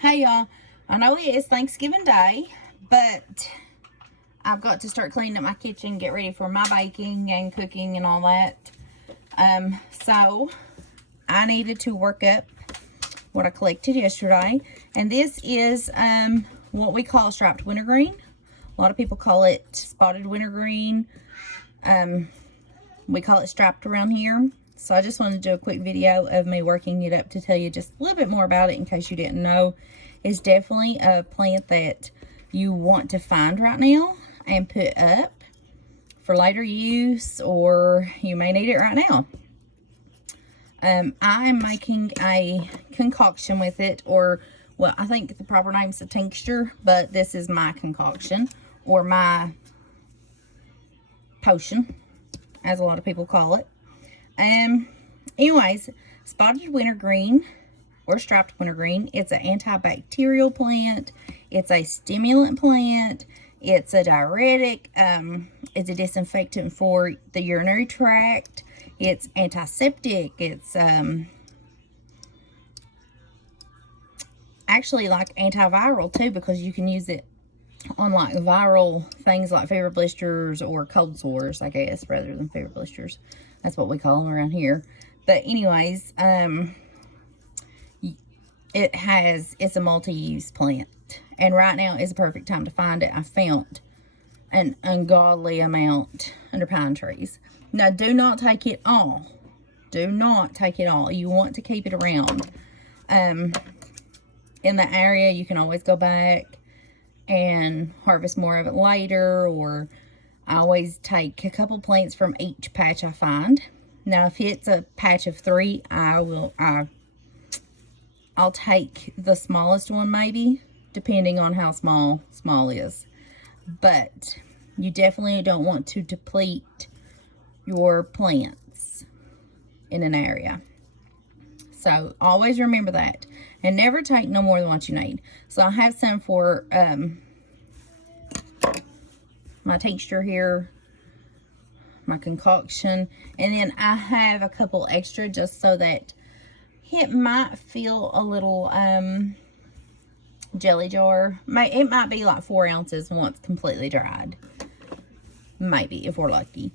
Hey y'all, I know it is Thanksgiving Day, but I've got to start cleaning up my kitchen, get ready for my baking and cooking and all that. So I needed to work up what I collected yesterday, and this is what we call striped wintergreen. A lot of people call it spotted wintergreen. We call it striped around here. So I just wanted to do a quick video of me working it up to tell you just a little bit more about it in case you didn't know. It's definitely a plant that you want to find right now and put up for later use, or you may need it right now. I'm making a concoction with it, or well, I think the proper name is a tincture, but this is my concoction or my potion, as a lot of people call it. Anyways, spotted wintergreen or striped wintergreen, it's an antibacterial plant, it's a stimulant plant, it's a diuretic, it's a disinfectant for the urinary tract, it's antiseptic, it's actually like antiviral too, because you can use it on like viral things like fever blisters or cold sores, I guess, rather than fever blisters. That's what we call them around here. But anyways, it's a multi-use plant, and right now is the perfect time to find it. I found an ungodly amount under pine trees. Now, do not take it all. Do not take it all. You want to keep it around. In the area, you can always go back and harvest more of it later, or I always take a couple plants from each patch I find. Now, if it's a patch of 3, I'll take the smallest one, maybe, depending on how small is. But you definitely don't want to deplete your plants in an area. So always remember that, and never take no more than what you need. So I have some for my tincture here, my concoction, and then I have a couple extra just so that it might feel a little jelly jar. It might be like 4 ounces once completely dried, maybe, if we're lucky.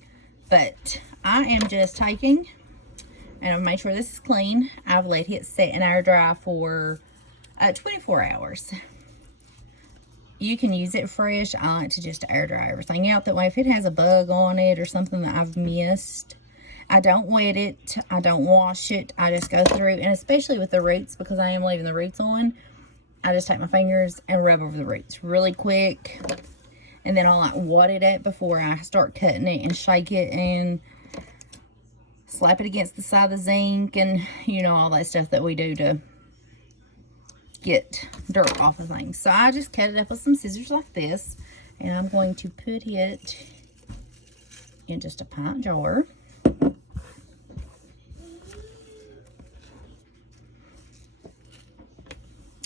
But I am just taking, and I've made sure this is clean. I've let it set and air dry for 24 hours. You can use it fresh. I like to just air dry everything out. That way, if it has a bug on it or something that I've missed, I don't wet it. I don't wash it. I just go through, and especially with the roots, because I am leaving the roots on, I just take my fingers and rub over the roots really quick. And then I'll like wad it up before I start cutting it, and shake it and slap it against the side of the zinc, and you know, all that stuff that we do to get dirt off of things. So I just cut it up with some scissors like this, and I'm going to put it in just a pint jar.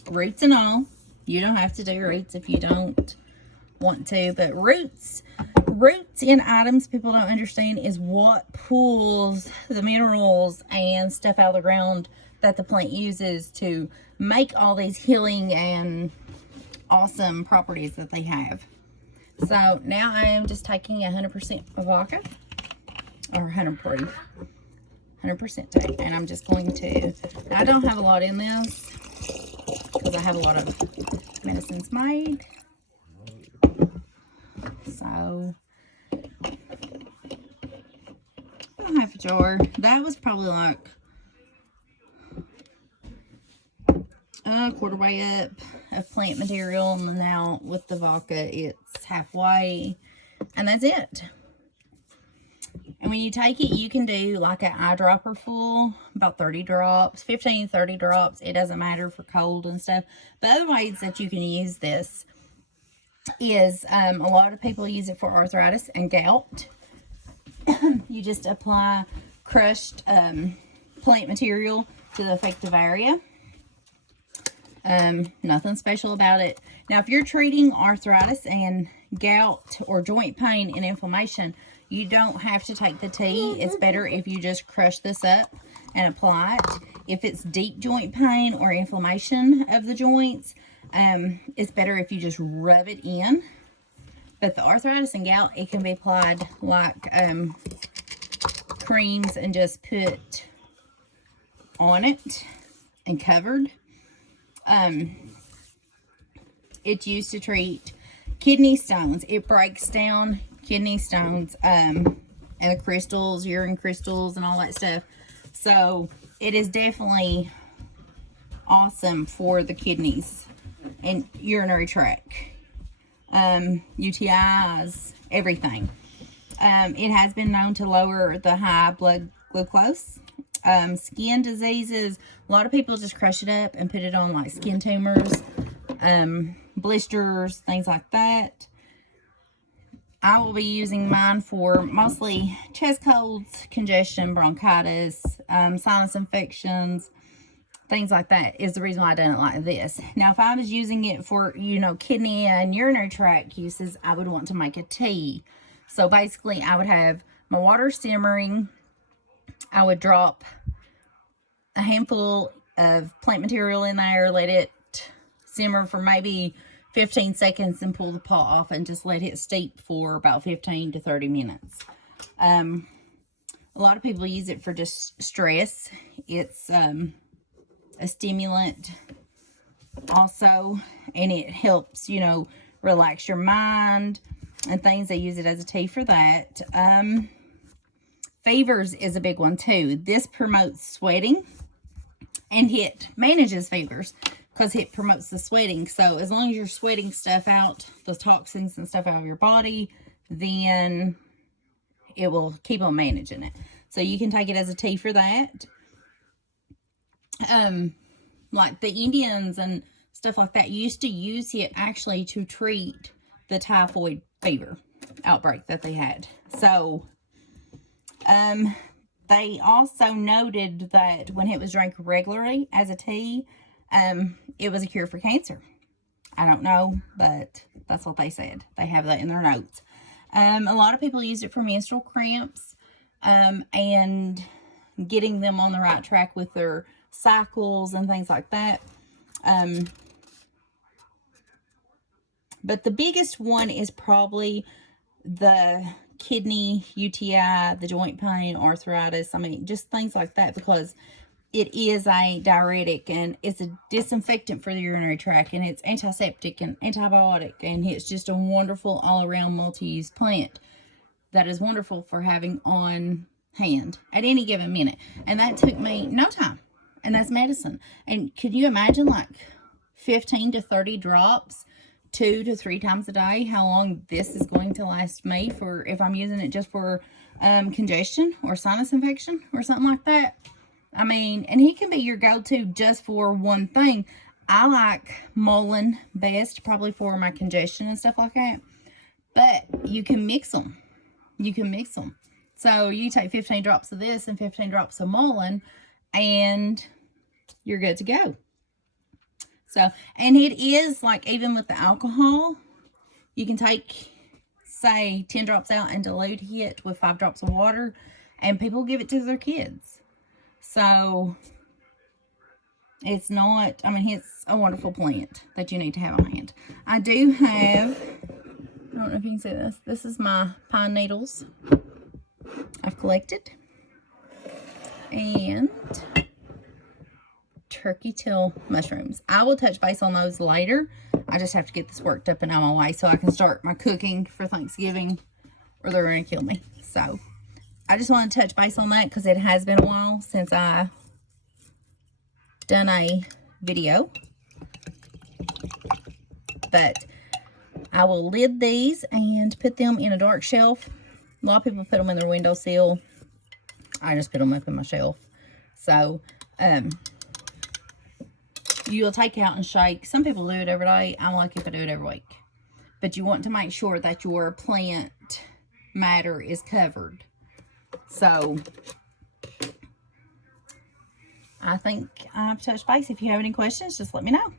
Roots and all. You don't have to do roots if you don't want to, but roots in items people don't understand is what pulls the minerals and stuff out of the ground that the plant uses to make all these healing and awesome properties that they have. So now I am just taking 100% vodka, or 100 proof, 100% take, and I'm just going to, I don't have a lot in this because I have a lot of medicines made. So I have a jar. That was probably like a quarter way up of plant material, and now with the vodka it's halfway, and that's it. And when you take it, you can do like an eyedropper full, about 30 drops, 15 30 drops. It doesn't matter for cold and stuff. But other ways that you can use this is a lot of people use it for arthritis and gout. You just apply crushed plant material to the affected area. Nothing special about it. Now, if you're treating arthritis and gout or joint pain and inflammation, you don't have to take the tea. It's better if you just crush this up and apply it. if it's deep joint pain or inflammation of the joints, it's better if you just rub it in. But the arthritis and gout, it can be applied like creams and just put on it and covered. It's used to treat kidney stones. It breaks down kidney stones and the crystals, urine crystals, and all that stuff. So it is definitely awesome for the kidneys and urinary tract, UTIs, everything. It has been known to lower the high blood glucose. Skin diseases, a lot of people just crush it up and put it on like skin tumors, blisters, things like that. I will be using mine for mostly chest colds, congestion, bronchitis, sinus infections, things like that is the reason why I didn't like this. Now, if I was using it for, kidney and urinary tract uses, I would want to make a tea. So basically, I would have my water simmering. I would drop a handful of plant material in there, let it simmer for maybe 15 seconds and pull the pot off and just let it steep for about 15 to 30 minutes. A lot of people use it for just stress. It's a stimulant also, and it helps, relax your mind and things. They use it as a tea for that. Fevers is a big one too. This promotes sweating, and it manages fevers because it promotes the sweating. So as long as you're sweating stuff out, the toxins and stuff out of your body, then it will keep on managing it. So you can take it as a tea for that. Like the Indians and stuff like that used to use it actually to treat the typhoid fever outbreak that they had. So they also noted that when it was drank regularly as a tea, it was a cure for cancer. I don't know, but that's what they said. They have that in their notes. A lot of people use it for menstrual cramps, and getting them on the right track with their cycles and things like that. But the biggest one is probably the kidney, UTI, the joint pain, arthritis. I mean, just things like that, because it is a diuretic and it's a disinfectant for the urinary tract, and it's antiseptic and antibiotic, and it's just a wonderful all-around multi-use plant that is wonderful for having on hand at any given minute. And that took me no time, and that's medicine. And could you imagine like 15 to 30 drops 2 to 3 times a day, how long this is going to last me for if I'm using it just for congestion or sinus infection or something like that? I mean, and he can be your go-to just for one thing. I like Mullein best, probably for my congestion and stuff like that. But you can mix them. You can mix them. So you take 15 drops of this and 15 drops of Mullein, and you're good to go. So, and it is like, even with the alcohol, you can take, say, 10 drops out and dilute it with 5 drops of water, and people give it to their kids. So, it's not, I mean, it's a wonderful plant that you need to have on hand. I do have, I don't know if you can see this. This is my pine needles I've collected. And turkey tail mushrooms. I will touch base on those later. I just have to get this worked up and out of my way so I can start my cooking for Thanksgiving, or they're going to kill me. So, I just want to touch base on that because it has been a while since I done a video. But I will lid these and put them in a dark shelf. A lot of people put them in their windowsill. I just put them up in my shelf. So, you'll take out and shake. Some people do it every day. I like if I do it every week. But you want to make sure that your plant matter is covered. So, I think I've touched base. If you have any questions, just let me know.